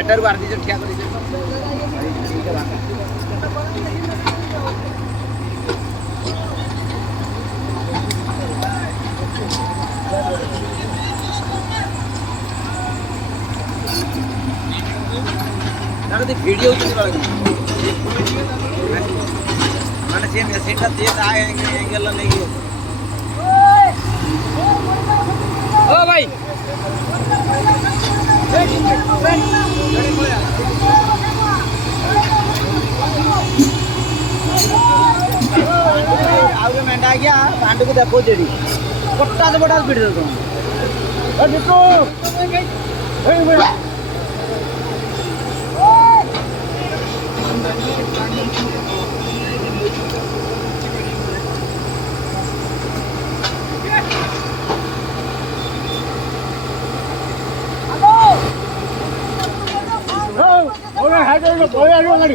ଏଟାରୁ ବାହାରି ଦେଇଛ ଠିଆ କରିଦେଇଛ वीडियो मैंने से मेसेज दे एंगल नहीं ओ भाई आगे मेंढा गया पांडु को देखो जेडी पट्टा से बड़ा स्पीड दे तुम ए देखो ए मेरा ओए हाय तो बोया गाड़ी